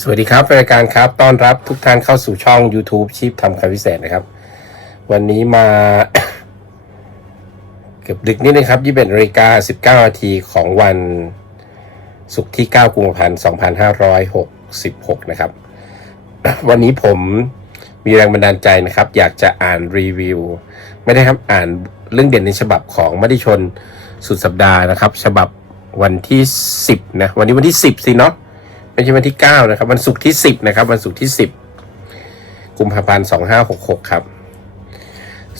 สวัสดีครับรายการครับ ต้อนรับทุกท่านเข้าสู่ช่อง YouTube ชีพทำคำพิเศษนะครับ วันนี้มา เกือบดึกนิดนึงครับ21นาฬิกา19นาทีของวันศุกร์ที่9กุมภาพันธ์2566นะครับ วันนี้ผมมีแรงบันดาลใจนะครับ อยากจะอ่านรีวิว ไม่ได้ครับอ่านเรื่องเด่นในฉบับของมติชนสุดสัปดาห์นะครับ ฉบับวันที่10นะวันนี้วันที่10สิเนาะ ไม่ใช่วันที่9นะครับ วันศุกร์ที่10นะครับ วันศุกร์ที่10กุมภาพันธ์2566ครับ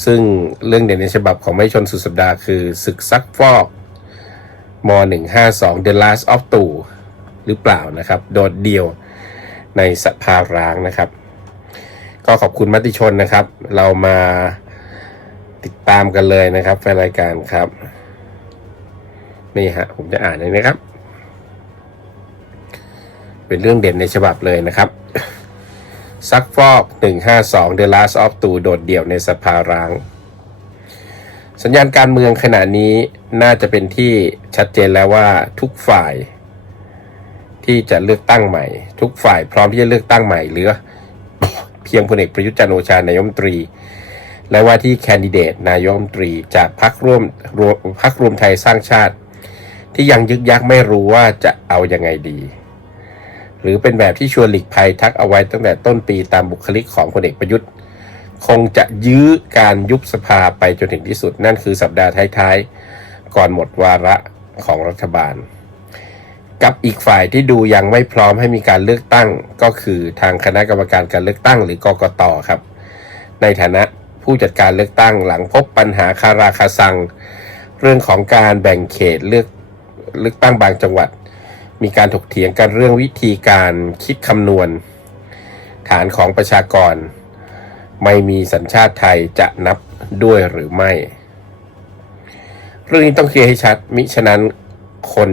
ซึ่งเรื่องเด่นในฉบับของไม่ชนสุดสัปดาห์คือศึกซักฟอกม152 The Last of ตู่หรือเปล่านะครับ โดดเดี่ยวในสภาร้างนะครับ ก็ขอบคุณมติชนนะครับ เรามาติดตามกันเลยนะครับแฟนรายการครับ นี่ฮะ ผมจะอ่านเลยนะครับ เป็นเรื่องเด่นในฉบับเลยนะครับ ซักฟอก 152 The Last of ตูโดดเดี่ยวในสภาร้าง สัญญาณการเมืองขณะนี้น่าจะเป็นที่ชัดเจนแล้วว่าทุกฝ่าย ที่จะเลือกตั้งใหม่ ทุกฝ่ายพร้อมที่จะเลือกตั้งใหม่เหลือ เพียงพลเอกประยุทธ์จันโอชานายมตรี และว่าที่แคนดิเดตนายมตรีจากพรรคร่วมพรรครวมไทยสร้างชาติที่ยังยึกยักไม่รู้ว่าจะเอายังไงดี หรือเป็นแบบที่ชวนหลีกภัยทักเอาไว้ตั้งแต่ต้นปีตามบุคลิกของพลเอกประยุทธ์ คงจะยื้อการยุบสภาไปจนถึงที่สุด นั่นคือสัปดาห์ท้ายๆ ก่อนหมดวาระของรัฐบาล กับอีกฝ่ายที่ดูยังไม่พร้อมให้มีการเลือกตั้งก็คือทางคณะกรรมการการเลือกตั้งหรือกกตครับ ในฐานะผู้จัดการเลือกตั้งหลังพบปัญหาคาราคาซัง เรื่องของการแบ่งเขตเลือกเลือกตั้งบางจังหวัด มีการถกเถียงกันเรื่องวิธีการคิดคำนวณ ฐานของประชากร ไม่มีสัญชาติไทยจะนับด้วยหรือไม่ เรื่องนี้ต้องเคลียร์ให้ชัด มิฉะนั้นคน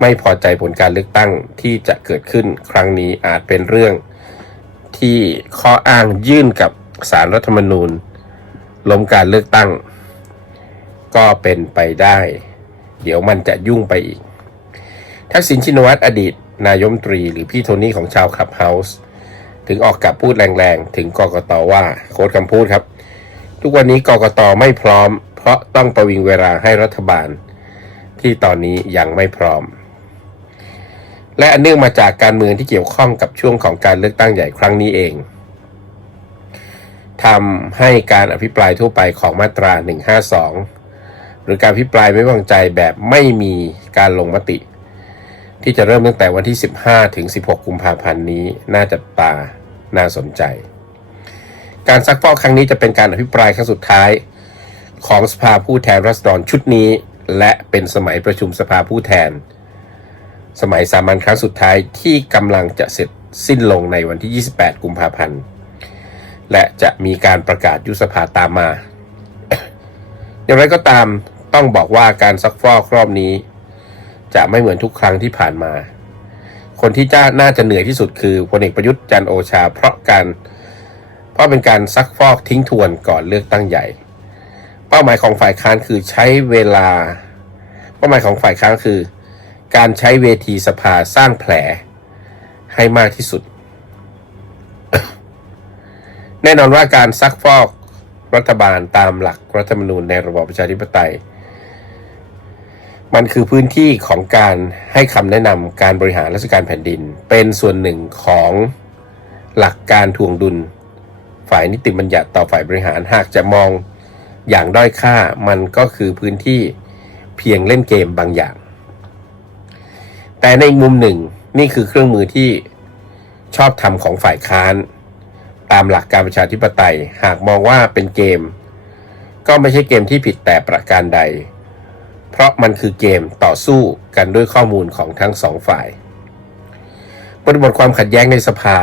ไม่พอใจผลการเลือกตั้งที่จะเกิดขึ้นครั้งนี้อาจเป็นเรื่องที่ข้ออ้างยื่นกับสารรัฐธรรมนูญล้มการเลือกตั้ง ก็เป็นไปได้ เดี๋ยวมันจะยุ่งไปอีก ทักษิณชินวัตรอดีต นายมตรีหรือพี่โทนี่ของชาวคลับเฮาส์ถึงออกกับพูดแรงๆ ถึงกกตว่าโค้ดคำพูดครับ ทุกวันนี้กกตไม่พร้อม เพราะต้องประวิงเวลาให้รัฐบาล ที่ตอนนี้ยังไม่พร้อม และอันเนื่องมาจากการเมืองที่เกี่ยวข้องกับช่วงของการเลือกตั้งใหญ่ครั้งนี้เองทำให้การอภิปรายทั่วไปของมาตรา 152 หรือการอภิปรายไม่วางใจแบบไม่มีการลงมติ ที่จะเริ่มตั้งแต่วันที่ 15 ถึง 16 กุมภาพันธ์นี้น่าจับตาน่าสนใจ การซักฟอกครั้งนี้จะเป็นการอภิปรายครั้งสุดท้าย ของสภาผู้แทนราษฎรชุดนี้ และเป็นสมัยประชุมสภาผู้แทน สมัยสามัญครั้งสุดท้ายที่กำลังจะเสร็จสิ้นลงในวันที่ 28 กุมภาพันธ์ และจะมีการประกาศยุสภาตามมา อย่างไรก็ตามต้องบอกว่าการซักฟอกรอบนี้ จะไม่เหมือนทุกครั้งที่ผ่านมา คนที่จะน่าจะเหนื่อยที่สุดคือพลเอกประยุทธ์จันโอชา เพราะการเพราะเป็นการซักฟอกทิ้งทวนก่อนเลือกตั้งใหญ่ เป้าหมายของฝ่ายค้านคือใช้เวลา เป้าหมายของฝ่ายค้านคือ การใช้เวทีสภาสร้างแผลให้มากที่สุด แน่นอนว่าการซักฟอกรัฐบาลตามหลักรัฐธรรมนูญในระบอบประชาธิปไตย มันคือพื้นที่ของการให้คำแนะนำการบริหารราชการแผ่นดิน เป็นส่วนหนึ่งของหลักการทวงดุล ฝ่ายนิติบัญญัติต่อฝ่ายบริหารหากจะมองอย่างด้อยค่ามันก็คือพื้นที่เพียงเล่นเกมบางอย่าง แต่ในมุมหนึ่งนี่คือเครื่องมือที่ชอบทำของฝ่ายค้าน ตามหลักการประชาธิปไตย หากมองว่าเป็นเกม ก็ไม่ใช่เกมที่ผิดแต่ประการใด เพราะมันคือเกมต่อสู้กันด้วยข้อมูลของทั้งสองฝ่าย บริบทความขัดแย้งในสภา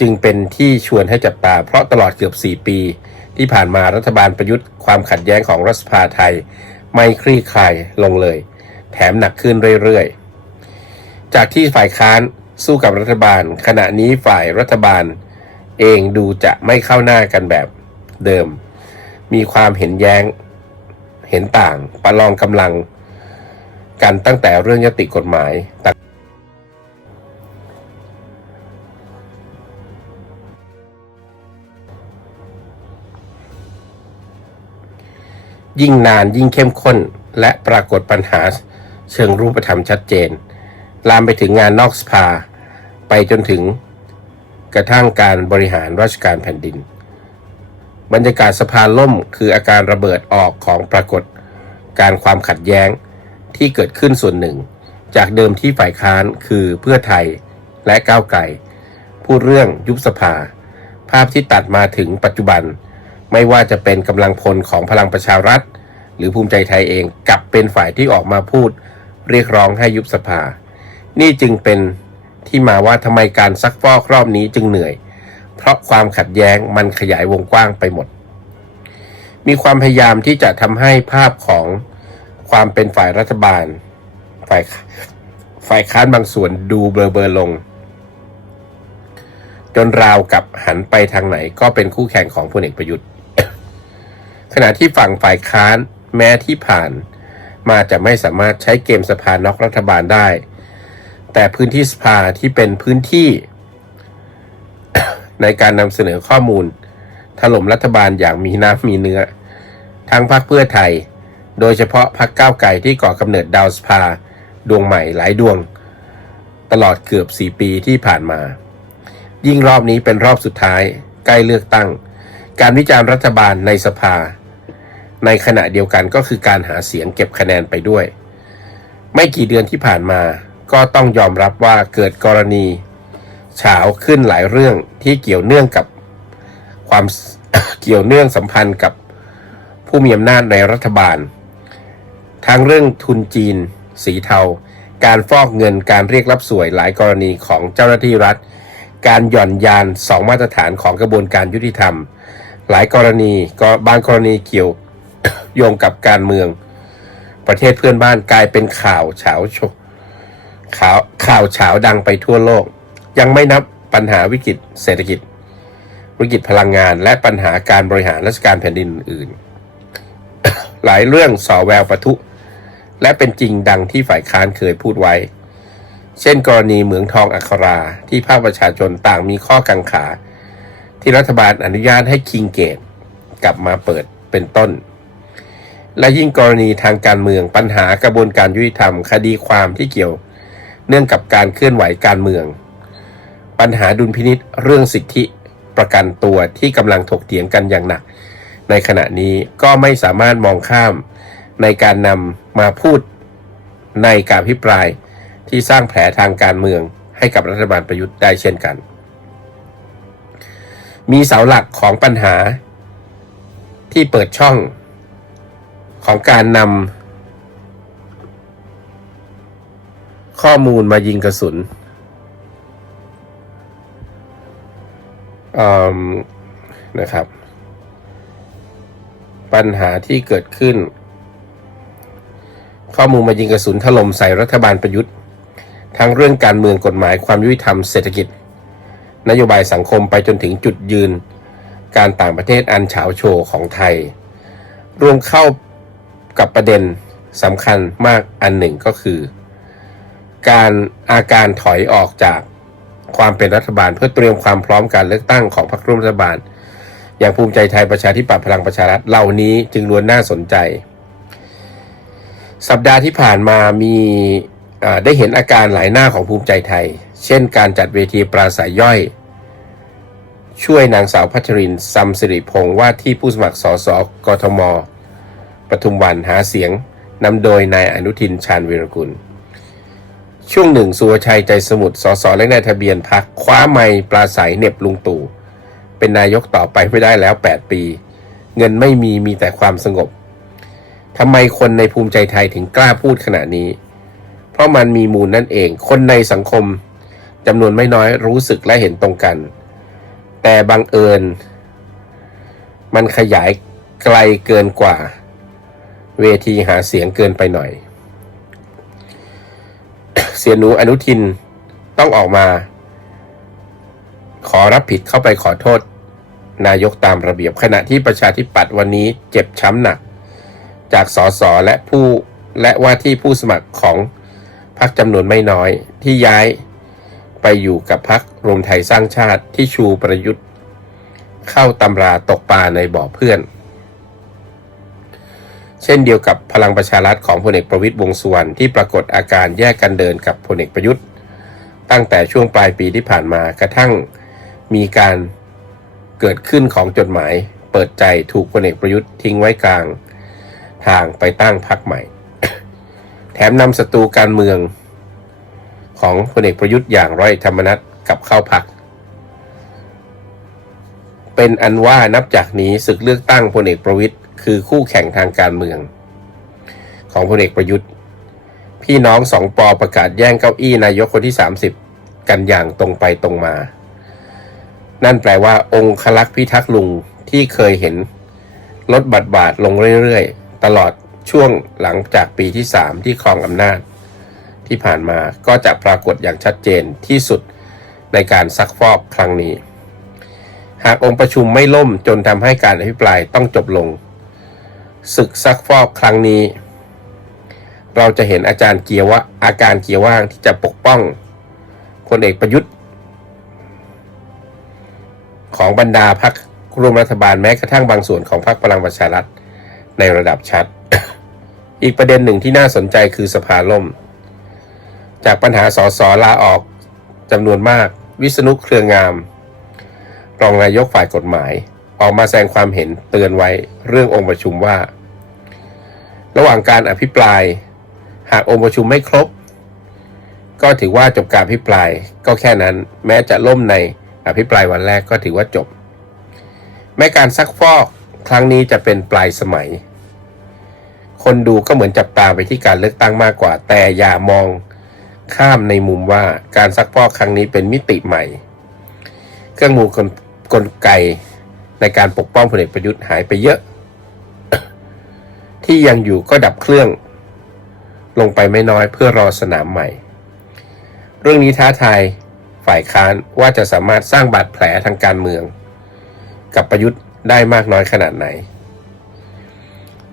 จึงเป็นที่ชวนให้จับตา เพราะตลอดเกือบ 4 ปี ที่ผ่านมารัฐบาลประยุทธ์ความขัดแย้งของรัฐสภาไทย ไม่คลี่คลายลงเลย แถมหนักขึ้นเรื่อยๆ จากที่ฝ่ายค้านสู้กับรัฐบาล ขณะนี้ฝ่ายรัฐบาล เองดูจะไม่เข้าหน้ากันแบบเดิม มีความเห็นแย้ง เห็นต่างประลองกำลังกันตั้งแต่เรื่องยติกฎหมายต่ยิ่งนานยิ่งเข้มข้น และปรากฏปัญหาเชิงรูปธรรมชัดเจน ลามไปถึงงานนอกสภา ไปจนถึงกระทั่งการบริหารราชการแผ่นดิน บรรยากาศสภาล่มคืออาการระเบิดออกของปรากฏการความขัดแย้งที่เกิดขึ้นส่วนหนึ่ง จากเดิมที่ฝ่ายค้านคือเพื่อไทยและก้าวไกลพูดเรื่องยุบสภา ภาพที่ตัดมาถึงปัจจุบัน ไม่ว่าจะเป็นกำลังพลของพลังประชารัฐ หรือภูมิใจไทยเองกลับเป็นฝ่ายที่ออกมาพูด เรียกร้องให้ยุบสภา นี่จึงเป็นที่มาว่าทำไมการซักฟอกรอบนี้จึงเหนื่อย เพราะความขัดแย้งมันขยายวงกว้างไปหมด มีความพยายามที่จะทำให้ภาพของความเป็นฝ่ายรัฐบาล ฝ่ายฝ่ายค้านบางส่วนดูเบลอเบอร์ลง จนราวกับหันไปทางไหนก็เป็นคู่แข่งของพลเอกประยุทธ์ ขณะที่ฝั่งฝ่ายค้านแม้ที่ผ่านมาจะไม่สามารถใช้เกมสภานอกรัฐบาลได้ แต่พื้นที่สภาที่เป็นพื้นที่ ในการนำเสนอข้อมูล ถล่มรัฐบาลอย่างมีน้ำมีเนื้อ ทั้งพรรคเพื่อไทย โดยเฉพาะพรรคก้าวไก่ที่ก่อกำเนิดดาวสภา ดวงใหม่หลายดวง ตลอดเกือบ 4 ปีที่ผ่านมา ยิ่งรอบนี้เป็นรอบสุดท้าย ใกล้เลือกตั้ง การวิจารณ์รัฐบาลในสภา ในขณะเดียวกันก็คือการหาเสียงเก็บคะแนนไปด้วย ไม่กี่เดือนที่ผ่านมาก็ต้องยอมรับว่าเกิดกรณี เฉาวขึ้นหลายเรื่องที่เกี่ยวเนื่องกับความเกี่ยวเนื่องสัมพันธ์กับผู้มีอำนาจในรัฐบาล ทั้งเรื่องทุนจีน สีเทา การฟอกเงินการเรียกรับสวยหลายกรณีของเจ้าหน้าที่รัฐ การหย่อนยานสองมาตรฐานของกระบวนการยุติธรรม หลายกรณีก็บางกรณีเกี่ยวโยงกับการเมือง ประเทศเพื่อนบ้านกลายเป็นข่าวเฉาข่าวข่าวเฉาดังไปทั่วโลก ยังไม่นับปัญหาวิกฤตเศรษฐกิจ วิกฤตพลังงาน และปัญหาการบริหารราชการแผ่นดินอื่น หลายเรื่องสอแววปะทุ และเป็นจริงดังที่ฝ่ายค้านเคยพูดไว้ เช่นกรณีเหมืองทองอัคราที่ภาคประชาชนต่างมีข้อกังขา ที่รัฐบาลอนุญาตให้คิงเกตกลับมาเปิดเป็นต้น และยิ่งกรณีทางการเมืองปัญหากระบวนการยุติธรรม คดีความที่เกี่ยว เนื่องกับการเคลื่อนไหวการเมือง ปัญหาดุลพินิษเรื่องสิทธิประกันตัวที่กำลังถกเถียงกันอย่างหนัก ในขณะนี้ก็ไม่สามารถมองข้ามในการนำมาพูดในการพิปรายที่สร้างแผลทางการเมืองให้กับรัฐบาลประยุทธ์ได้เช่นกัน มีเสาหลักของปัญหาที่เปิดช่องของการนำข้อมูลมายิงกระสุน นะครับ ปัญหาที่เกิดขึ้น ข้อมูลมายิงกระสุนถล่มใส่รัฐบาลประยุทธ์ ทั้งเรื่องการเมืองกฎหมายความยุติธรรมเศรษฐกิจ นโยบายสังคมไปจนถึงจุดยืน การต่างประเทศอันเฉาโชว์ของไทย รวมเข้ากับประเด็นสำคัญมากอันหนึ่งก็คือ การอาการถอยออกจาก ความเป็นรัฐบาล เพื่อเตรียมความพร้อมการเลือกตั้งของพรรคร่วมรัฐบาล อย่างภูมิใจไทยประชาธิปัตย์พลังประชารัฐเหล่านี้จึงล้วนน่าสนใจ สัปดาห์ที่ผ่านมามีได้เห็นอาการหลายหน้าของภูมิใจไทย เช่นการจัดเวทีปราศัยย่อย ช่วยนางสาวพัชรินทร์ซัมสิริพงศ์ว่าที่ผู้สมัครสสกทมปทุมวันหาเสียงนำโดยนายอนุทินชาญวีรกุล ช่วงหนึ่งสุวชัยใจสมุทรสสและนายทะเบียนพักคว้าไม้ปราศัยเน็บลุงตู่ เป็นนายกต่อไปไม่ได้แล้ว 8 ปี เงินไม่มีมีแต่ความสงบทำไมคนในภูมิใจไทยถึงกล้าพูดขนาดนี้ เพราะมันมีมูลนั่นเอง คนในสังคมจำนวนไม่น้อยรู้สึกและเห็นตรงกัน แต่บังเอิญ มันขยายไกลเกินกว่า เวทีหาเสียงเกินไปหน่อย เสียหนูอนุทินต้องออกมา ขอรับผิดเข้าไปขอโทษ นายกตามระเบียบขณะที่ประชาธิปัตย์วันนี้เจ็บช้ำหนัก จากสสและผู้และว่าที่ผู้สมัครของพรรคจำนวนไม่น้อยที่ย้ายไปอยู่กับพรรครวมไทยสร้างชาติที่ชูประยุทธ์ เข้าตำราตกปลาในบ่อเพื่อน เช่นเดียวกับพลังประชารัฐของพลเอกประวิตยวงสุวรรณที่ปรากฏอาการแยกกันเดินกับพลเอกประยุทธ์ ตั้งแต่ช่วงปลายปีที่ผ่านมากระทั่งมีการเกิดขึ้นของจดหมาย เปิดใจถูกพลเอกประยุทธ์ทิ้งไว้กลางทางไปตั้งพรรคใหม่ แถมนำศัตรูการเมืองของพลเอกประยุทธ์อย่างร้อยธรรมนัฐกับเข้าพัก เป็นอันว่านับจากนี้ศึกเลือกตั้งพลเอกประวิทย์ คือคู่แข่งทางการเมือง ของพลเอกประยุทธ์ พี่น้องสองปอประกาศแย่งเก้าอี้นายกคนที่ 30 กันอย่างตรงไปตรงมา นั่นแปลว่าองค์คลักษ์พิทักษ์ลุงที่เคยเห็นลดบัตรบาทลงเรื่อยๆ ตลอดช่วงหลังจากปีที่ 3 ที่ครองอำนาจ ที่ผ่านมาก็จะปรากฏอย่างชัดเจนที่สุดในการซักฟอกครั้งนี้ หากองค์ประชุมไม่ล่มจนทำให้การอภิปรายต้องจบลง ศึกซักฟอกครั้งนี้ เราจะเห็นอาจารย์เกียร์ว่าอาการเกียร์ว่างที่จะปกป้องพลเอกประยุทธ์ ของบรรดาพรรคร่วมรัฐบาลแม้กระทั่งบางส่วนของพรรคพลังประชารัฐในระดับชัด อีกประเด็นหนึ่งที่น่าสนใจคือสภาล่ม จากปัญหาสอสอลาออกจำนวนมาก วิษณุเครืองาม รองนายกฝ่ายกฎหมาย ออกมาแสดงความเห็นเตือนไว้เรื่ององค์ประชุมว่า ระหว่างการอภิปราย หากองค์ประชุมไม่ครบ ก็ถือว่าจบการอภิปรายก็แค่นั้น แม้จะล่มในอภิปรายวันแรกก็ถือว่าจบ แม้การซักฟอกครั้งนี้จะเป็นปลายสมัย คนดูก็เหมือนจับตาไปที่การเลือกตั้งมากกว่า แต่อย่ามองข้ามในมุมว่าการซักฟอกครั้งนี้เป็นมิติใหม่ เครื่องมือกลกลไกในการปกป้องพลเอกประยุทธ์หายไปเยอะ ที่ยังอยู่ก็ดับเครื่อง ลงไปไม่น้อยเพื่อรอสนามใหม่ เรื่องนี้ท้าทายฝ่ายค้านว่าจะสามารถสร้างบาดแผลทางการเมือง กับประยุทธ์ได้มากน้อยขนาดไหน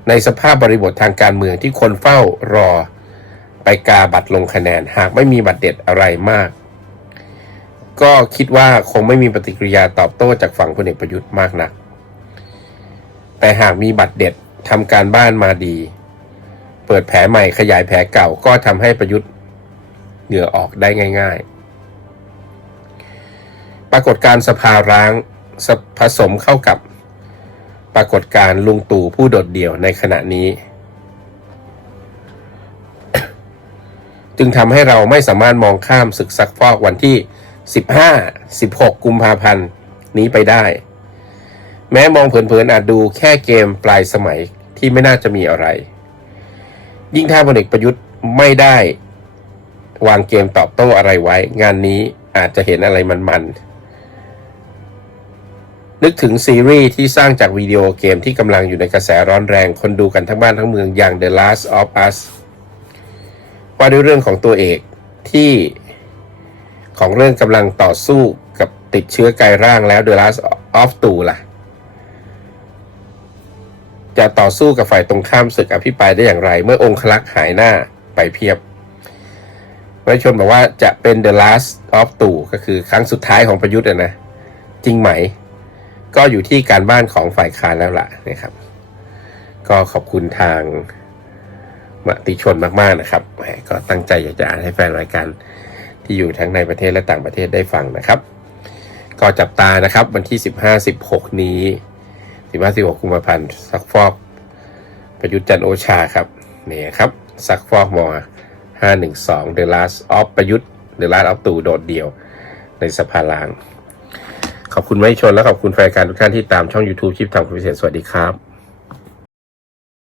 ในสภาพบริบททางการเมืองที่คนเฝ้ารอไปกาบัตรลงคะแนนหากไม่มีบัตรเด็ดอะไรมาก ก็คิดว่าคงไม่มีปฏิกิริยาตอบโต้จากฝั่งพลเอกประยุทธ์มากนัก แต่หากมีบัตรเด็ด ทำการบ้านมาดี เปิดแผลใหม่ขยายแผลเก่าก็ทำให้ประยุทธ์เหงื่อออกได้ง่าย ๆ ปรากฏการสภาร้างสผสมเข้ากับปรากฏการลุงตู่ผู้โดดเดี่ยวในขณะนี้ จึงทำให้เราไม่สามารถมองข้ามศึกซักฟอกวันที่ 15 16 กุมภาพันธ์นี้ไปได้ แม้มองเผินๆอาจดูแค่เกมปลายสมัยที่ไม่น่าจะมีอะไร ยิ่งถ้าพลเอกประยุทธ์ไม่ได้วางเกมตอบโต้อะไรไว้ งานนี้อาจจะเห็นอะไรมันๆ นึกถึงซีรีส์ที่สร้างจากวิดีโอเกมที่กำลังอยู่ในกระแสร้อนแรง คนดูกันทั้งบ้านทั้งเมืองอย่าง The Last of Us ว่าด้วยเรื่องของตัวเอกที่ของเรื่องกำลังต่อสู้กับติดเชื้อกายร่างแล้ว The Last of ตูล่ะ จะต่อสู้กับฝ่ายตรงข้ามศึกอภิปรายได้อย่างไร เมื่อองคลักษ์หายหน้าไปเพียบประชาชนบอกว่าจะเป็น the last of ตู่ก็คือครั้งสุดท้ายของประยุทธ์อะนะ จริงไหม ก็อยู่ที่การบ้านของฝ่ายค้านแล้วล่ะนะครับ ก็ขอบคุณทางมติชนมาก ๆ นะครับ ก็ตั้งใจอยากจะอ่านให้แฟนรายการที่อยู่ทั้งในประเทศและต่างประเทศได้ฟังนะครับ ก็จับตานะครับวันที่ 15-16 นี้ 15-16กุมภาพันธ์ซักฟอกประยุทธ์จันโอชาครับนี่ครับซักฟอกมอห้าหนึ่งสองเดลัสออฟประยุทธ์เดลัสออฟตู่โดดเดี่ยวในสภาลาง ขอบคุณไม่ชนและขอบคุณแฟนการทุกท่านที่ตามช่อง YouTube ชิปทำคุณพิเศษสวัสดีครับ